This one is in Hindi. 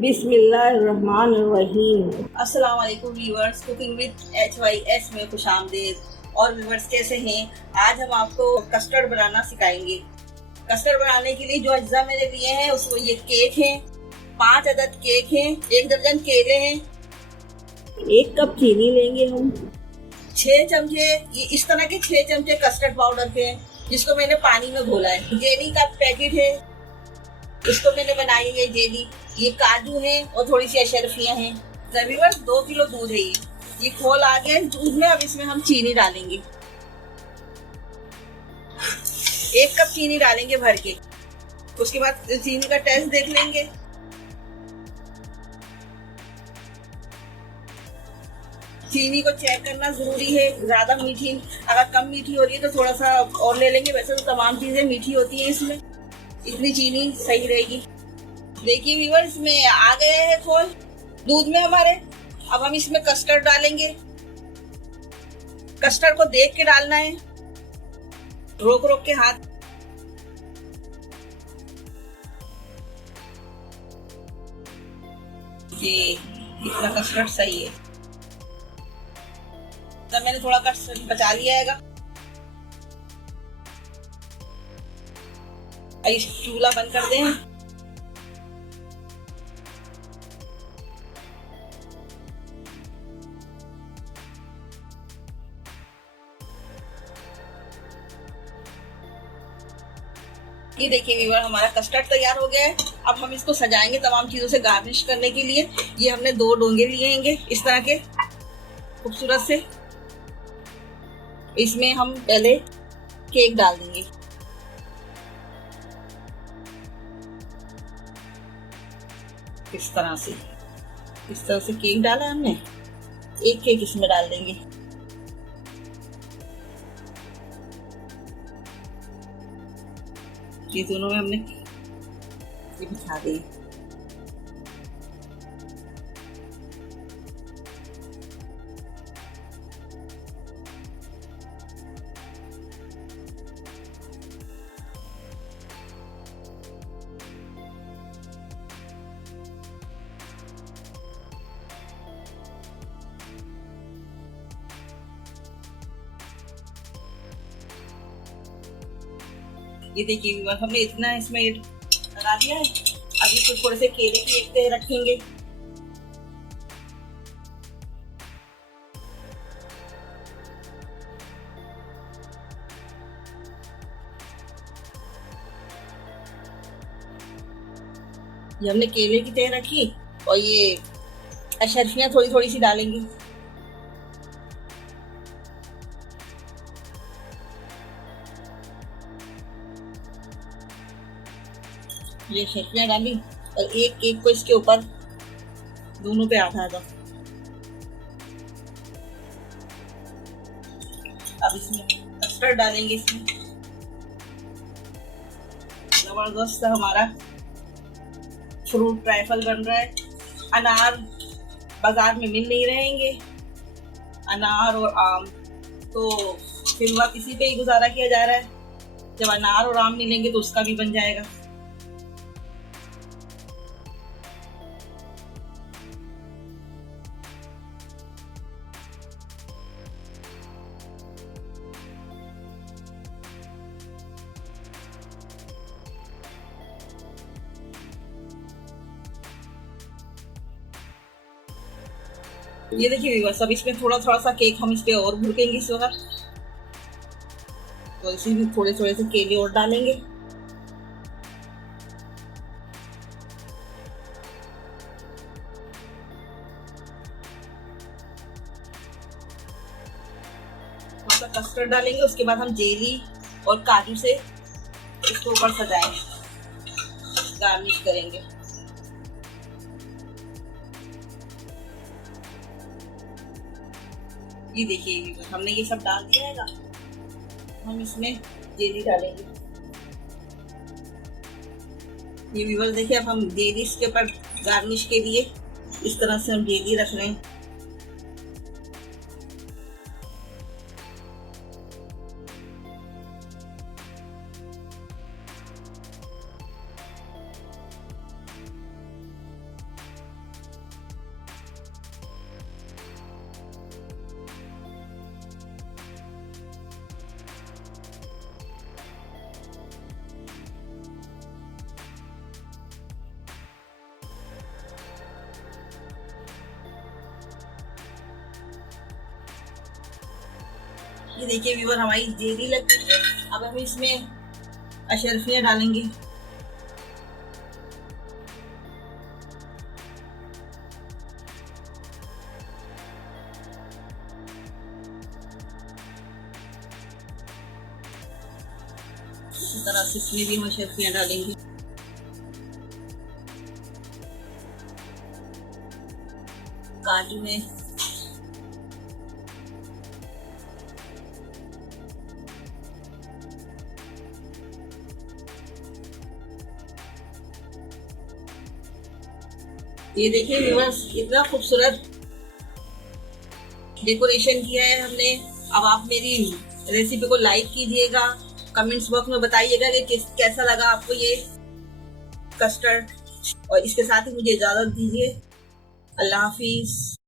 बिस्मिल्लाहिर्रहमानिर्रहीम। अस्सलाम वालेकुम व्यूअर्स, कुकिंग विद HYS में खुशामदीद। और व्यूअर्स कैसे हैं? आज हम आपको कस्टर्ड बनाना सिखाएंगे। कस्टर्ड बनाने के लिए जो अज्जा मैंने लिए हैं उसको ये केक हैं, 5 अदद केक हैं, 1 दर्जन केले हैं, 1 कप चीनी लेंगे हम। 6 चमचे ये इस तरह के 6 चमचे कस्टर्ड पाउडर के हैं, जिसको मैंने पानी में घोला है। जेली का पैकेट है, इसको मैंने बनाई है जेली। ये काजू है और थोड़ी सी अशरफियाँ हैं। व्यूअर्स 2 किलो दूध है ये खोल आ गया दूध में। अब इसमें हम चीनी डालेंगे, 1 कप चीनी डालेंगे भर के। उसके बाद चीनी का टेस्ट देख लेंगे। चीनी को चेक करना जरूरी है, ज्यादा मीठी, अगर कम मीठी हो रही है तो थोड़ा सा और ले लेंगे। वैसे तो तमाम चीजें मीठी होती हैं, इसमें इतनी चीनी सही रहेगी। देखिए व्यूअर, इसमें आ गया है खोल दूध में हमारे। अब हम इसमें कस्टर्ड डालेंगे। कस्टर्ड को देख के डालना है, रोक रोक के हाथ। ये इतना कस्टर्ड सही है। तब मैंने थोड़ा कस्टर्ड बचा लिया है। इस चूल्हा बंद कर दें। ये देखिए व्यूअर, हमारा कस्टर्ड तैयार हो गया है। अब हम इसको सजाएंगे तमाम चीजों से गार्निश करने के लिए। ये हमने 2 डोंगे लिए हैं इस तरह के खूबसूरत से। इसमें हम पहले केक डाल देंगे। इस तरह से केक डाला है हमने। एक केक इसमें डाल देंगे। ये दोनों में हमने ये बिछा दी। ये देखिए हमने इतना इसमें लगा दिया है। अब इसको थोड़े से केले की एक तह रखेंगे। ये हमने केले की तह रखी और ये अशरफियाँ थोड़ी थोड़ी सी डालेंगे। ये शर्फियाँ डाली और एक केक को इसके ऊपर दोनों पे आधा आधा। अब इसमें कस्टर्ड डालेंगे। इसमें जबरदस्त हमारा फ्रूट ट्राइफल बन रहा है। अनार बाजार में मिल नहीं रहेंगे, अनार और आम तो फिलहाल इसी पे ही गुजारा किया जा रहा है। जब अनार और आम मिलेंगे तो उसका भी बन जाएगा। ये देखिए व्यूअर्स, अब इसमें थोड़ा थोड़ा सा केक हम इस पे और भुरकेंगे इस वक्त। तो इसी में थोड़े थोड़े से केले और डालेंगे। थोड़ा सा कस्टर्ड डालेंगे। उसके बाद हम जेली और काजू से इसको ऊपर सजाएंगे, गार्निश करेंगे। ये देखिए हमने ये सब डाल दिया है। हम इसमें जेली डालेंगे। ये व्यूअर्स देखिए, अब हम जेली इसके ऊपर गार्निश के लिए इस तरह से हम जेली रख रहे हैं। ये देखिए व्यूअर, हमारी जेली लग गई है। अब हम इसमें अशरफियाँ डालेंगे। इस तरह से इसमें भी हम अशरफियाँ डालेंगे। काजू है, ये देखिए व्यूअर्स, कितना खूबसूरत डेकोरेशन किया है हमने। अब आप मेरी रेसिपी को लाइक कीजिएगा, कमेंट्स बॉक्स में बताइएगा कि कैसा लगा आपको ये कस्टर्ड, और इसके साथ ही मुझे इजाजत दीजिए। अल्लाह हाफिज।